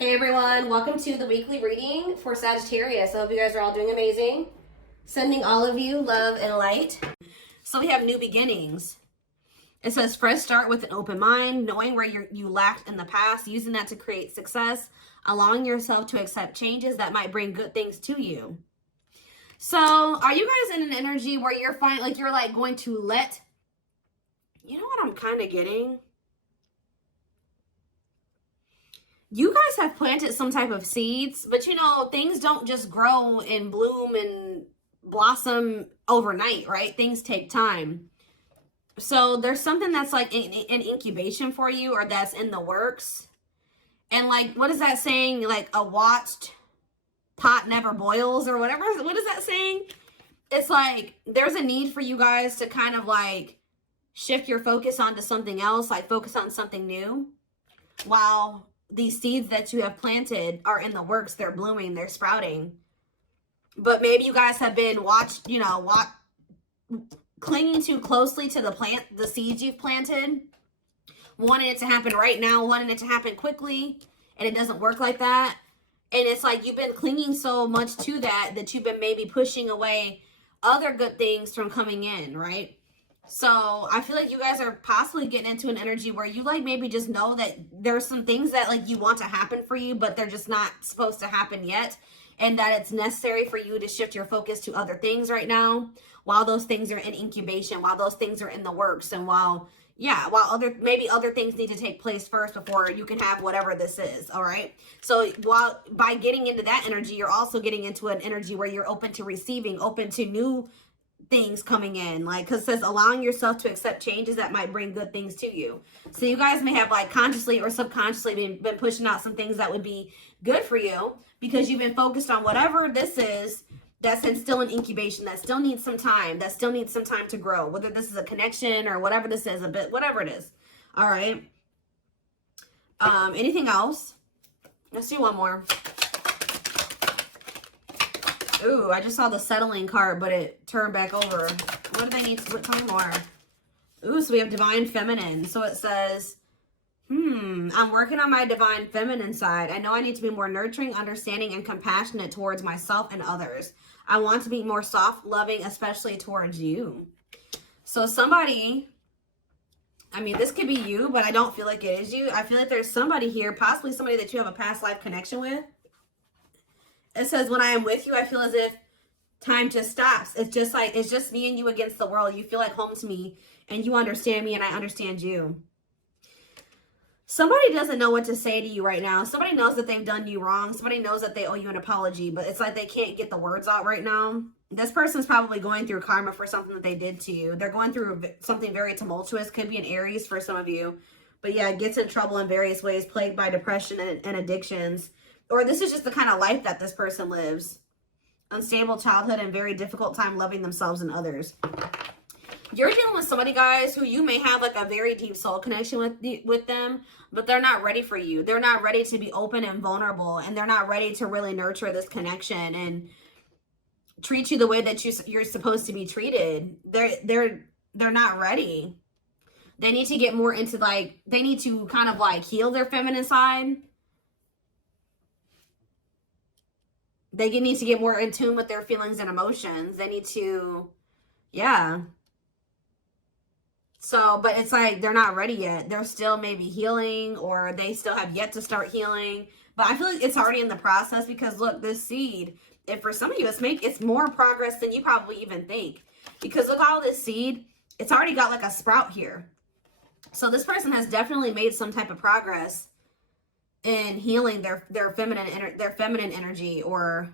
Hey everyone, welcome to the weekly reading for Sagittarius. I hope you guys are all doing amazing. Sending all of you love and light. So we have new beginnings. It says fresh start with an open mind, knowing where you lacked in the past, using that to create success, allowing yourself to accept changes that might bring good things to you. So are you guys in an energy where you're going to let, you know what I'm kind of getting? You guys have planted some type of seeds, but you know, things don't just grow and bloom and blossom overnight, right? Things take time. So there's something that's like an incubation for you, or that's in the works. And like, what is that saying? Like, a watched pot never boils, or whatever. What is that saying? It's like, there's a need for you guys to kind of like shift your focus onto something else, like focus on something new, while these seeds that you have planted are in the works. They're blooming, they're sprouting. But maybe you guys have been clinging too closely to the seeds you've planted, wanting it to happen right now, wanting it to happen quickly, and it doesn't work like that. And it's like you've been clinging so much to that you've been maybe pushing away other good things from coming in, right? So I feel like you guys are possibly getting into an energy where you like maybe just know that there's some things that like you want to happen for you, but they're just not supposed to happen yet. And that it's necessary for you to shift your focus to other things right now, while those things are in incubation, while those things are in the works, and while maybe other things need to take place first before you can have whatever this is. All right. So by getting into that energy, you're also getting into an energy where you're open to receiving, open to new things coming in, like, because it says allowing yourself to accept changes that might bring good things to you. So you guys may have like consciously or subconsciously been pushing out some things that would be good for you, because you've been focused on whatever this is that's still in incubation, that still needs some time, to grow, whether this is a connection or whatever this is, whatever it is. All right. Anything else? Let's do one more. Ooh, I just saw the settling card, but it turned back over. What do they need to tell me more? Ooh, so we have divine feminine. So it says, I'm working on my divine feminine side. I know I need to be more nurturing, understanding, and compassionate towards myself and others. I want to be more soft, loving, especially towards you. So somebody, I mean, this could be you, but I don't feel like it is you. I feel like there's somebody here, possibly somebody that you have a past life connection with. It says, when I am with you, I feel as if time just stops. It's just me and you against the world. You feel like home to me, and you understand me, and I understand you. Somebody doesn't know what to say to you right now. Somebody knows that they've done you wrong. Somebody knows that they owe you an apology, but it's like they can't get the words out right now. This person's probably going through karma for something that they did to you. They're going through something very tumultuous. Could be an Aries for some of you. But yeah, gets in trouble in various ways, plagued by depression and addictions. Or this is just the kind of life that this person lives. Unstable childhood and very difficult time loving themselves and others. You're dealing with somebody, guys, who you may have like a very deep soul connection with them, but they're not ready for you. They're not ready to be open and vulnerable, and they're not ready to really nurture this connection and treat you the way that you're supposed to be treated. They're not ready. They need to get more into they need to kind of like heal their feminine side. They need to get more in tune with their feelings and emotions. They need to, yeah. So, but it's like they're not ready yet. They're still maybe healing, or they still have yet to start healing. But I feel like it's already in the process, because look, this seed, if for some of you, it's more progress than you probably even think. Because look, all this seed, it's already got like a sprout here. So this person has definitely made some type of progress in healing their feminine energy, or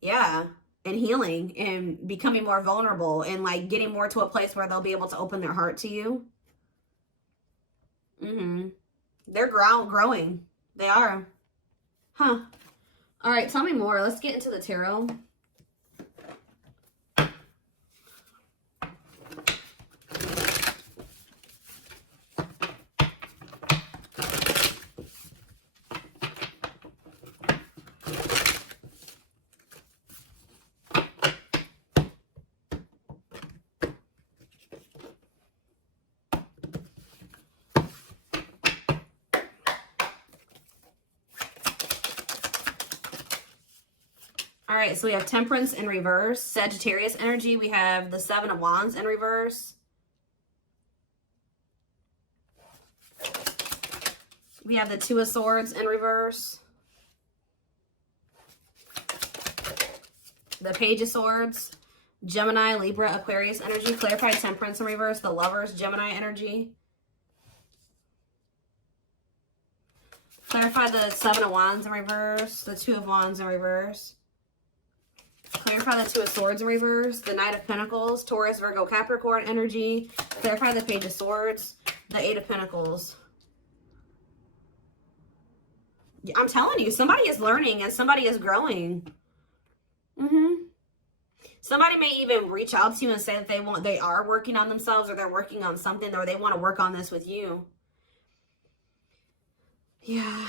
yeah, and healing and becoming more vulnerable, and like getting more to a place where they'll be able to open their heart to you. They're growing. They are. Huh. All right, tell me more. Let's get into the tarot. right, so we have Temperance in reverse, Sagittarius energy. We have the Seven of Wands in reverse. We have the Two of Swords in reverse. The Page of Swords. Gemini, Libra, Aquarius energy. Clarify Temperance in reverse. The Lovers, Gemini energy. Clarify the Seven of Wands in reverse. The Two of Wands in reverse. Clarify the Two of Swords in reverse. The Knight of Pentacles. Taurus, Virgo, Capricorn energy. Clarify the Page of Swords. The Eight of Pentacles. I'm telling you, somebody is learning and somebody is growing. Somebody may even reach out to you and say that they are working on themselves, or they're working on something, or they want to work on this with you. Yeah.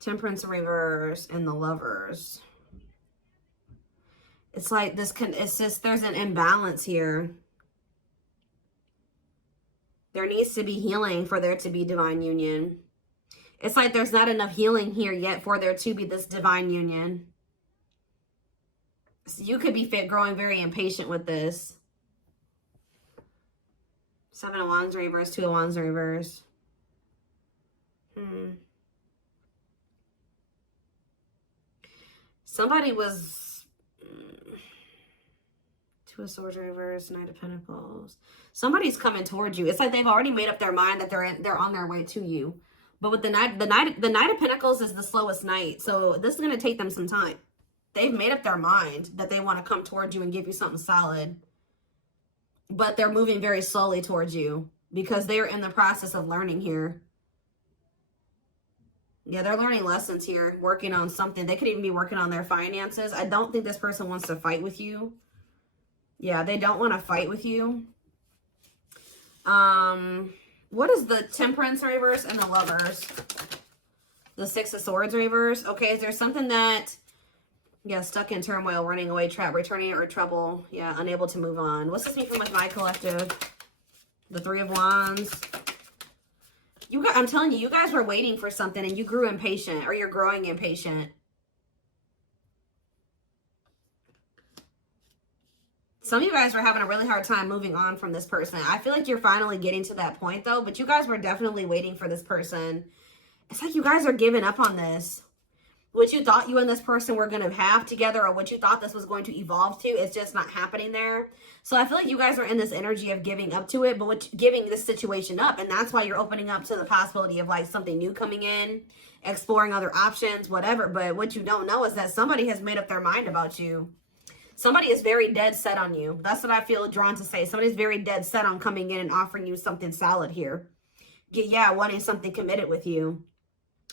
Temperance in reverse and the Lovers. It's like this it's just, there's an imbalance here. There needs to be healing for there to be divine union. It's like there's not enough healing here yet for there to be this divine union. So you could be growing very impatient with this. Seven of Wands in reverse, Two of Wands in reverse. Somebody was... Two of Swords in reverse, Knight of Pentacles. Somebody's coming towards you. It's like they've already made up their mind that they're on their way to you. But with the Knight of Pentacles is the slowest knight. So this is going to take them some time. They've made up their mind that they want to come towards you and give you something solid. But they're moving very slowly towards you because they're in the process of learning here. Yeah, they're learning lessons here, working on something. They could even be working on their finances. I don't think this person wants to fight with you. Yeah, they don't want to fight with you. What is the Temperance reverse and the Lovers? The Six of Swords reverse. Okay, is there something that, yeah, stuck in turmoil, running away, trap, returning, or trouble? Yeah, unable to move on. What's this mean from my collective? The Three of Wands. You guys, I'm telling you, you guys were waiting for something and you grew impatient, or you're growing impatient. Some of you guys were having a really hard time moving on from this person. I feel like you're finally getting to that point, though. But you guys were definitely waiting for this person. It's like you guys are giving up on this. What you thought you and this person were going to have together, or what you thought this was going to evolve to, it's just not happening there. So I feel like you guys are in this energy of giving up to it, but giving this situation up. And that's why you're opening up to the possibility of like something new coming in, exploring other options, whatever. But what you don't know is that somebody has made up their mind about you. Somebody is very dead set on you. That's what I feel drawn to say. Somebody's very dead set on coming in and offering you something solid here. Yeah, wanting something committed with you.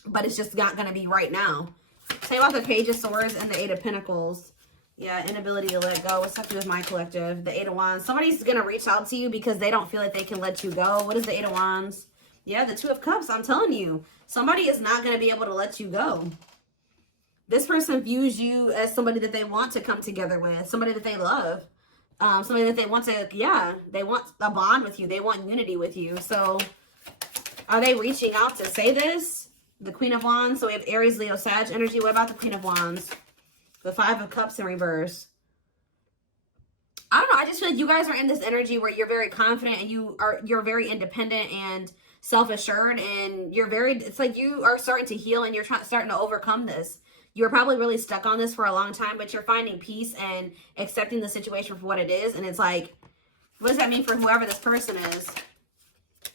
But it's just not going to be right now. Say about the Page of Swords and the Eight of Pentacles. Yeah, inability to let go. What's that do with my collective? The Eight of Wands. Somebody's going to reach out to you because they don't feel like they can let you go. What is the Eight of Wands? Yeah, the Two of Cups. I'm telling you. Somebody is not going to be able to let you go. This person views you as somebody that they want to come together with, somebody that they love, somebody that they want to, yeah, they want a bond with you. They want unity with you. So are they reaching out to say this? The Queen of Wands. So we have Aries, Leo, Sag energy. What about the Queen of Wands? The Five of Cups in reverse. I don't know. I just feel like you guys are in this energy where you're very confident and you're very independent and self-assured, and it's like you are starting to heal and you're starting to overcome this. You're probably really stuck on this for a long time, but you're finding peace and accepting the situation for what it is. And it's like, what does that mean for whoever this person is?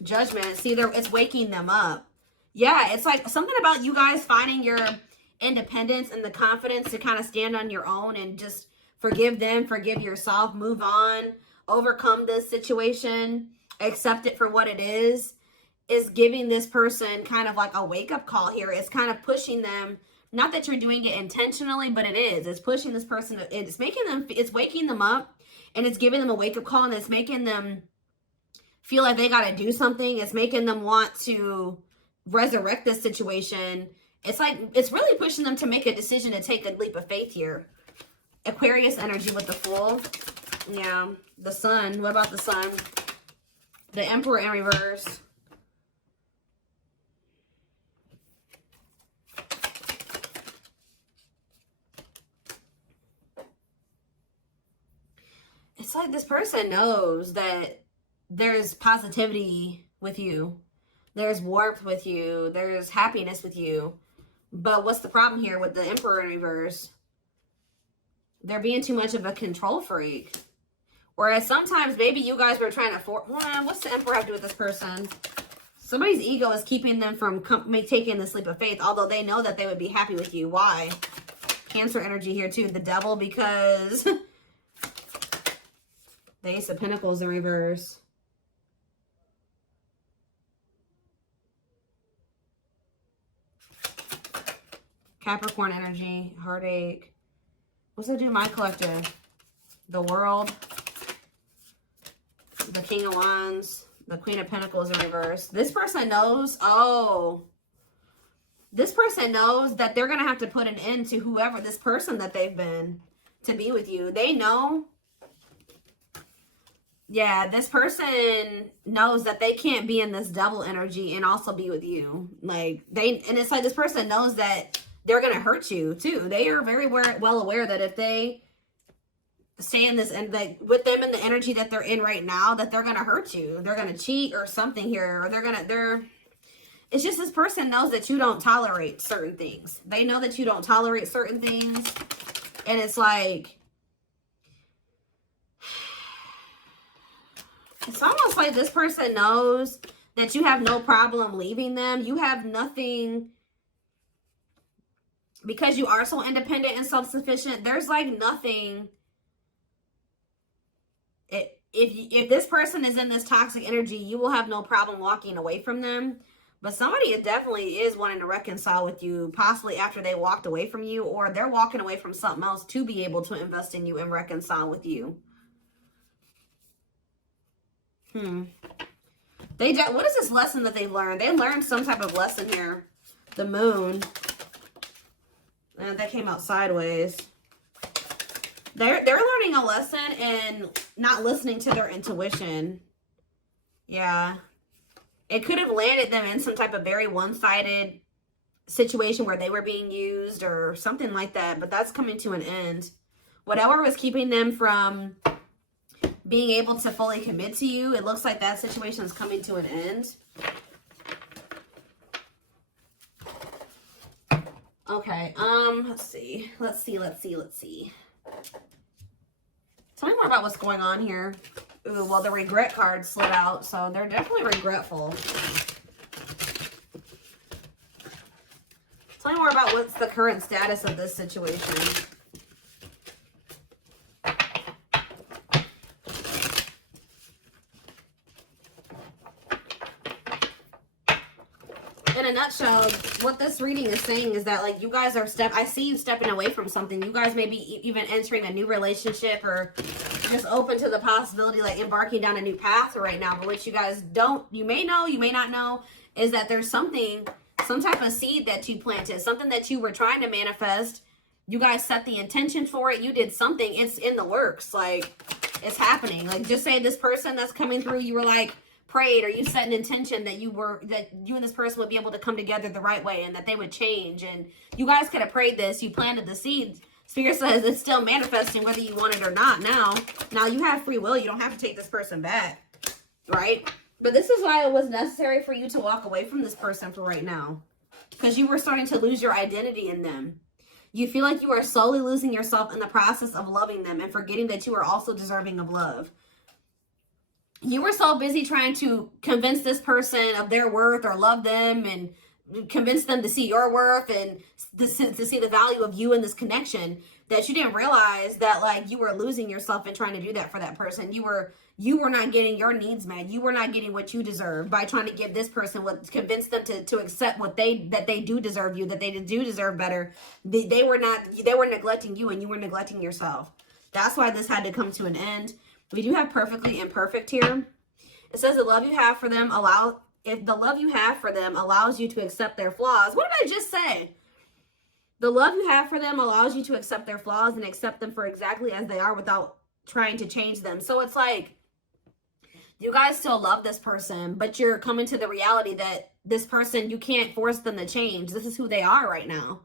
Judgment. See, it's waking them up. Yeah, it's like something about you guys finding your independence and the confidence to kind of stand on your own and just forgive them, forgive yourself, move on, overcome this situation, accept it for what it is giving this person kind of like a wake-up call here. It's kind of pushing them. Not that you're doing it intentionally, but it is. It's pushing this person. It's waking them up, and it's giving them a wake-up call, and it's making them feel like they got to do something. It's making them want to resurrect this situation. It's like, it's really pushing them to make a decision to take a leap of faith here. Aquarius energy with the Fool. Yeah. The Sun. What about the Sun? The Emperor in reverse. it's like this person knows that there's positivity with you. There's warmth with you. There's happiness with you. But what's the problem here with the Emperor in reverse? They're being too much of a control freak. Whereas sometimes maybe you guys were trying to what's the Emperor have to do with this person? Somebody's ego is keeping them from taking the leap of faith, although they know that they would be happy with you. Why? Cancer energy here too. The Devil, because the Ace of Pentacles in reverse. Capricorn energy, heartache. What's that do to my collective? The World, the King of Wands, the Queen of Pentacles in reverse. This person knows, this person knows that they're going to have to put an end to whoever this person that they've been to be with you. They know. Yeah, this person knows that they can't be in this Devil energy and also be with you. Like, and it's like this person knows that they're going to hurt you too. They are very well aware that if they stay in this, and like with them in the energy that they're in right now, that they're going to hurt you. They're going to cheat or something here, or it's just this person knows that you don't tolerate certain things. They know that you don't tolerate certain things. And it's like, it's almost like this person knows that you have no problem leaving them. You have nothing, because you are so independent and self-sufficient. There's like nothing. If this person is in this toxic energy, you will have no problem walking away from them. But somebody definitely is wanting to reconcile with you, possibly after they walked away from you, or they're walking away from something else to be able to invest in you and reconcile with you. What is this lesson that they learned? They learned some type of lesson here. The Moon. And that came out sideways. They're learning a lesson in not listening to their intuition. Yeah. It could have landed them in some type of very one-sided situation where they were being used or something like that. But that's coming to an end. Whatever was keeping them from being able to fully commit to you, it looks like that situation is coming to an end. Okay, let's see. Tell me more about what's going on here. Ooh, well, the regret card slid out, so they're definitely regretful. Tell me more about what's the current status of this situation. In a nutshell, what this reading is saying is that, like, you guys are I see you stepping away from something. You guys may be even entering a new relationship or just open to the possibility, like, embarking down a new path right now. But what you guys you may know, you may not know, is that there's some type of seed that you planted, something that you were trying to manifest. You guys set the intention for it. You did something. It's in the works. Like, it's happening. Like, just say this person that's coming through, you were like, prayed, or you set an intention that you and this person would be able to come together the right way and that they would change, and you guys could have prayed this. You planted the seed. Spirit says it's still manifesting whether you want it or not. Now you have free will. You don't have to take this person back, right? But this is why it was necessary for you to walk away from this person for right now, because you were starting to lose your identity in them. You feel like you are slowly losing yourself in the process of loving them and forgetting that you are also deserving of love. You were so busy trying to convince this person of their worth or love them and convince them to see your worth and to see the value of you in this connection that you didn't realize that, like, you were losing yourself in trying to do that for that person. You were not getting your needs met. You were not getting what you deserve by trying to give this person convince them to accept that they do deserve you, that they do deserve better. They were neglecting you, and you were neglecting yourself. That's why this had to come to an end. We do have perfectly imperfect here. It says the love you have for them if the love you have for them allows you to accept their flaws. What did I just say? The love you have for them allows you to accept their flaws and accept them for exactly as they are without trying to change them. So it's like, you guys still love this person, but you're coming to the reality that this person, you can't force them to change. This is who they are right now.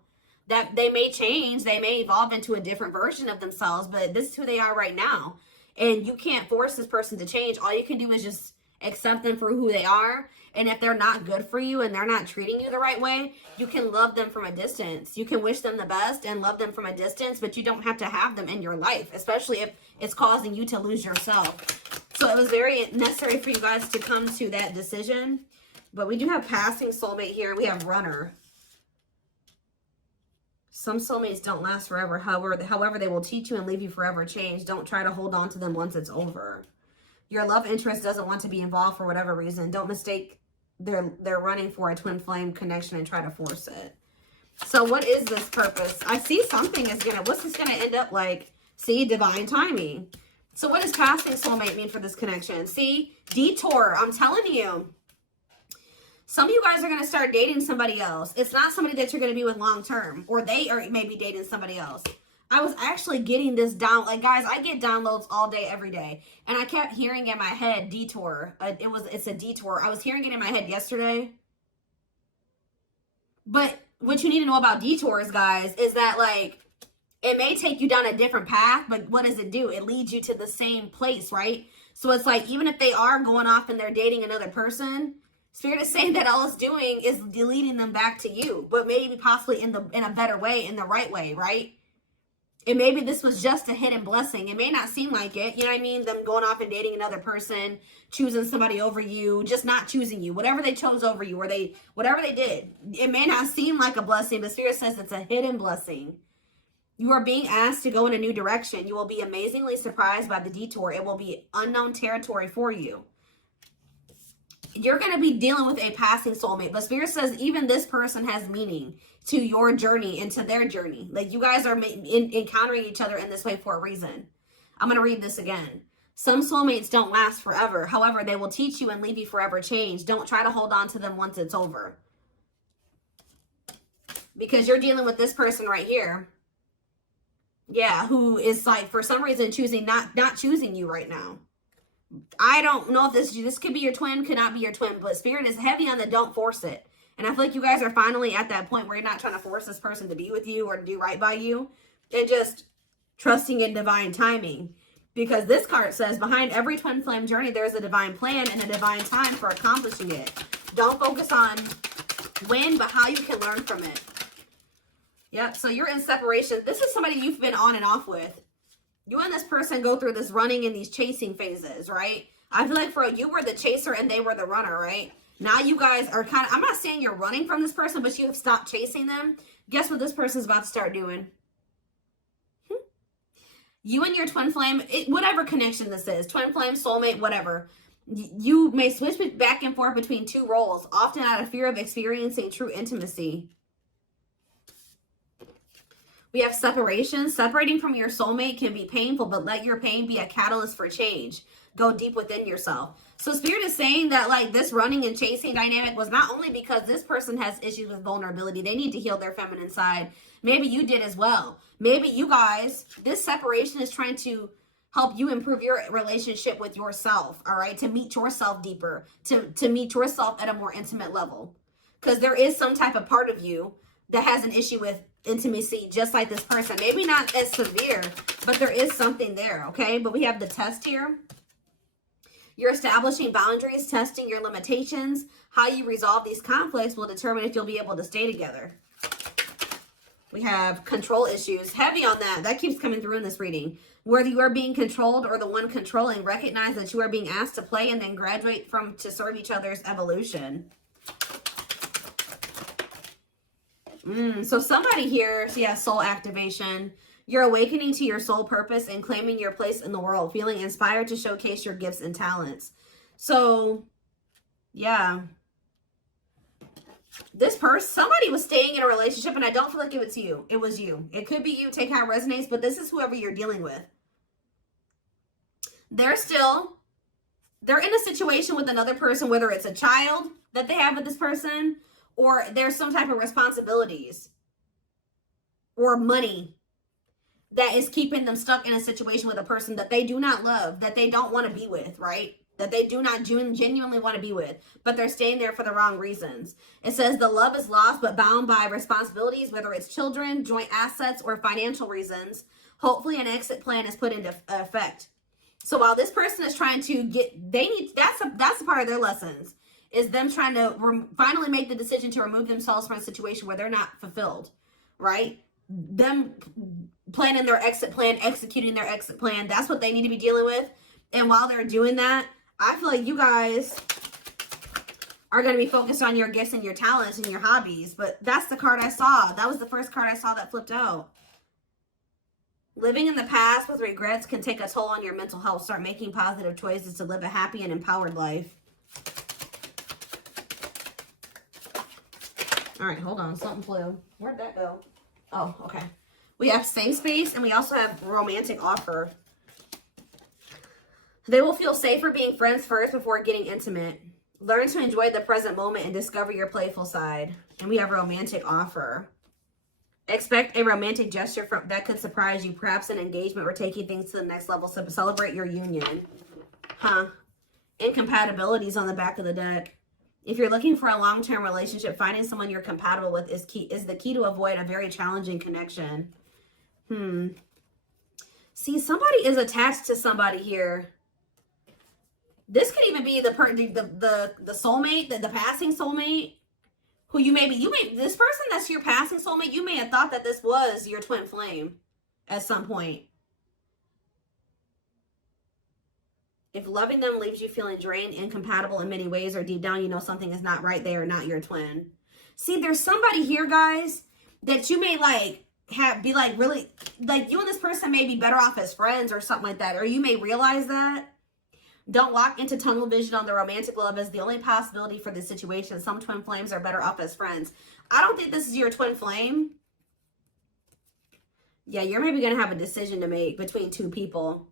That they may change, they may evolve into a different version of themselves, but this is who they are right now. And you can't force this person to change. All you can do is just accept them for who they are. And if they're not good for you and they're not treating you the right way, you can love them from a distance. You can wish them the best and love them from a distance, but you don't have to have them in your life, especially if it's causing you to lose yourself. So it was very necessary for you guys to come to that decision. But we do have passing soulmate here. We have runner. Some soulmates don't last forever. However, they will teach you and leave you forever changed. Don't try to hold on to them once it's over. Your love interest doesn't want to be involved for whatever reason. Don't mistake they're running for a twin flame connection and try to force it. So what is this purpose? I see something is gonna, what's this gonna end up like? See, divine timing. So what does passing soulmate mean for this connection? See, detour. I'm telling you. Some of you guys are going to start dating somebody else. It's not somebody that you're going to be with long term. Or they are maybe dating somebody else. I was actually getting this down. Like, guys, I get downloads all day, every day. And I kept hearing in my head, detour. It's a detour. I was hearing it in my head yesterday. But what you need to know about detours, guys, is that, like, it may take you down a different path. But what does it do? It leads you to the same place, right? So it's like, even if they are going off and they're dating another person, Spirit is saying that all it's doing is leading them back to you, but maybe possibly in a better way, in the right way, right? And maybe this was just a hidden blessing. It may not seem like it, you know what I mean? Them going off and dating another person, choosing somebody over you, just not choosing you, whatever they chose over you, or whatever they did. It may not seem like a blessing, but Spirit says it's a hidden blessing. You are being asked to go in a new direction. You will be amazingly surprised by the detour. It will be unknown territory for you. You're going to be dealing with a passing soulmate. But Spirit says even this person has meaning to your journey and to their journey. Like, you guys are encountering each other in this way for a reason. I'm going to read this again. Some soulmates don't last forever. However, they will teach you and leave you forever changed. Don't try to hold on to them once it's over. Because you're dealing with this person right here. Yeah, who is like, for some reason, choosing not choosing you right now. I don't know if this could be your twin, could not be your twin, but Spirit is heavy on the don't force it. And I feel like you guys are finally at that point where you're not trying to force this person to be with you or to do right by you. And just trusting in divine timing. Because this card says, behind every twin flame journey, there's a divine plan and a divine time for accomplishing it. Don't focus on when, but how you can learn from it. Yep, so you're in separation. This is somebody you've been on and off with. You and this person go through this running and these chasing phases, right? I feel like for you were the chaser and they were the runner, right? Now you guys are kind of, I'm not saying you're running from this person, but you have stopped chasing them. Guess what this person's about to start doing? You and your twin flame, whatever connection this is, twin flame, soulmate, whatever. You may switch back and forth between two roles, often out of fear of experiencing true intimacy. We have separation. Separating from your soulmate can be painful, but let your pain be a catalyst for change. Go deep within yourself. So Spirit is saying that, like, this running and chasing dynamic was not only because this person has issues with vulnerability. They need to heal their feminine side. Maybe you did as well. Maybe you guys, this separation is trying to help you improve your relationship with yourself, all right? To meet yourself deeper, to meet yourself at a more intimate level. Because there is some type of part of you that has an issue with intimacy, just like this person. Maybe not as severe, but there is something there, okay? But we have the test here. You're establishing boundaries, testing your limitations. How you resolve these conflicts will determine if you'll be able to stay together. We have control issues. Heavy on that. That keeps coming through in this reading. Whether you are being controlled or the one controlling, recognize that you are being asked to play and then graduate to serve each other's evolution. So somebody here, so yeah, soul activation. You're awakening to your soul purpose and claiming your place in the world, feeling inspired to showcase your gifts and talents. So, yeah. This person, somebody was staying in a relationship, and I don't feel like it was you. It was you. It could be you. Take how it resonates, but this is whoever you're dealing with. They're in a situation with another person, whether it's a child that they have with this person, or there's some type of responsibilities or money that is keeping them stuck in a situation with a person that they do not love, that they don't want to be with, right? That they do not genuinely want to be with, but they're staying there for the wrong reasons. It says the love is lost but bound by responsibilities, whether it's children, joint assets, or financial reasons. Hopefully an exit plan is put into effect. So while this person is trying to get, that's a part of their lessons, is them trying to finally make the decision to remove themselves from a situation where they're not fulfilled, right? Them planning their exit plan, executing their exit plan. That's what they need to be dealing with. And while they're doing that, I feel like you guys are going to be focused on your gifts and your talents and your hobbies. But that's the card I saw. That was the first card I saw that flipped out. Living in the past with regrets can take a toll on your mental health. Start making positive choices to live a happy and empowered life. All right, hold on. Something flew. Where'd that go? Oh, okay. We have safe space, and we also have romantic offer. They will feel safer being friends first before getting intimate. Learn to enjoy the present moment and discover your playful side. And we have romantic offer. Expect a romantic gesture that could surprise you, perhaps an engagement or taking things to the next level. So celebrate your union. Incompatibilities on the back of the deck. If you're looking for a long-term relationship, finding someone you're compatible with is the key to avoid a very challenging connection. See, somebody is attached to somebody here. This could even be the soulmate, the passing soulmate. Who this person that's your passing soulmate, you may have thought that this was your twin flame at some point. If loving them leaves you feeling drained, incompatible in many ways, or deep down you know something is not right, they are not your twin. See, there's somebody here, guys, that you may really, you and this person may be better off as friends or something like that, or you may realize that. Don't lock into tunnel vision on the romantic love as the only possibility for this situation. Some twin flames are better off as friends. I don't think this is your twin flame. Yeah, you're maybe going to have a decision to make between two people.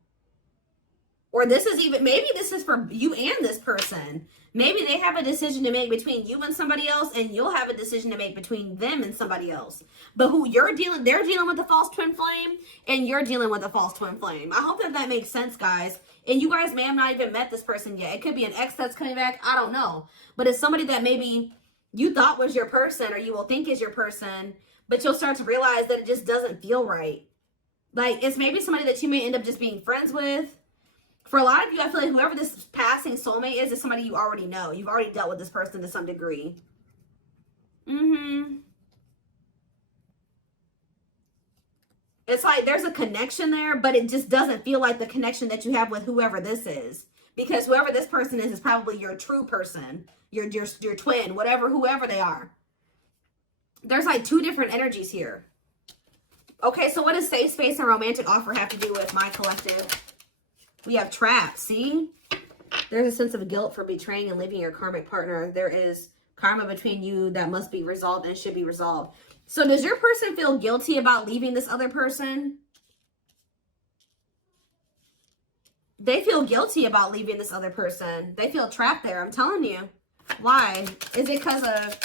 Or maybe this is for you and this person. Maybe they have a decision to make between you and somebody else, and you'll have a decision to make between them and somebody else. But they're dealing with a false twin flame, and you're dealing with a false twin flame. I hope that makes sense, guys. And you guys may have not even met this person yet. It could be an ex that's coming back. I don't know. But it's somebody that maybe you thought was your person, or you will think is your person, but you'll start to realize that it just doesn't feel right. Like, it's maybe somebody that you may end up just being friends with. For a lot of you, I feel like whoever this passing soulmate is somebody you already know. You've already dealt with this person to some degree. It's like there's a connection there, but it just doesn't feel like the connection that you have with whoever this is. Because whoever this person is probably your true person, your twin, whoever they are. There's like two different energies here. Okay, so what does safe space and romantic offer have to do with my collective? We have trap, see? There's a sense of guilt for betraying and leaving your karmic partner. There is karma between you that must be resolved and should be resolved. So does your person feel guilty about leaving this other person? They feel guilty about leaving this other person. They feel trapped there, I'm telling you. Why? Is it because of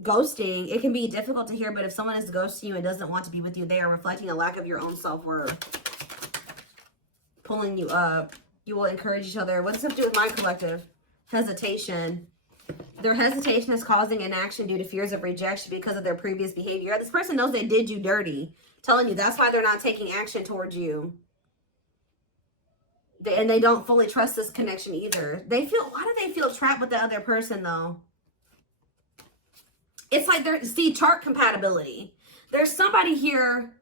ghosting? It can be difficult to hear, but if someone is ghosting you and doesn't want to be with you, they are reflecting a lack of your own self-worth. Pulling you up. You will encourage each other. What does it have to do with my collective? Hesitation. Their hesitation is causing inaction due to fears of rejection because of their previous behavior. This person knows they did you dirty. Telling you that's why they're not taking action towards you. And they don't fully trust this connection either. Why do they feel trapped with the other person though? It's like chart compatibility. There's somebody here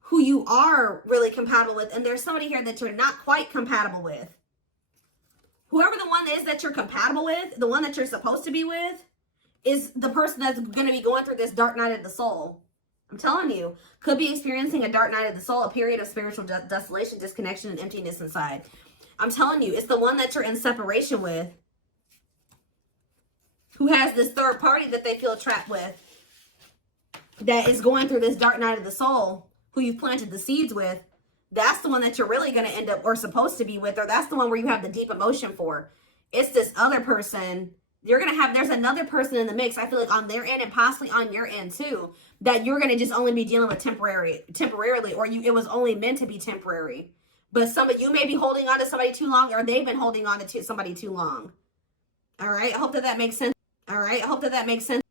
who you are really compatible with, and there's somebody here that you're not quite compatible with. Whoever the one is that you're compatible with, the one that you're supposed to be with, is the person that's going to be going through this dark night of the soul. I'm telling you, could be experiencing a dark night of the soul, a period of spiritual desolation, disconnection, and emptiness inside. I'm telling you, it's the one that you're in separation with, who has this third party that they feel trapped with, that is going through this dark night of the soul, who you've planted the seeds with. That's the one that you're really going to end up or supposed to be with, or that's the one where you have the deep emotion for. It's this other person. There's another person in the mix, I feel like, on their end and possibly on your end too, that you're going to just only be dealing with temporarily, or it was only meant to be temporary. But you may be holding on to somebody too long, or they've been holding on to somebody too long. All right. I hope that makes sense.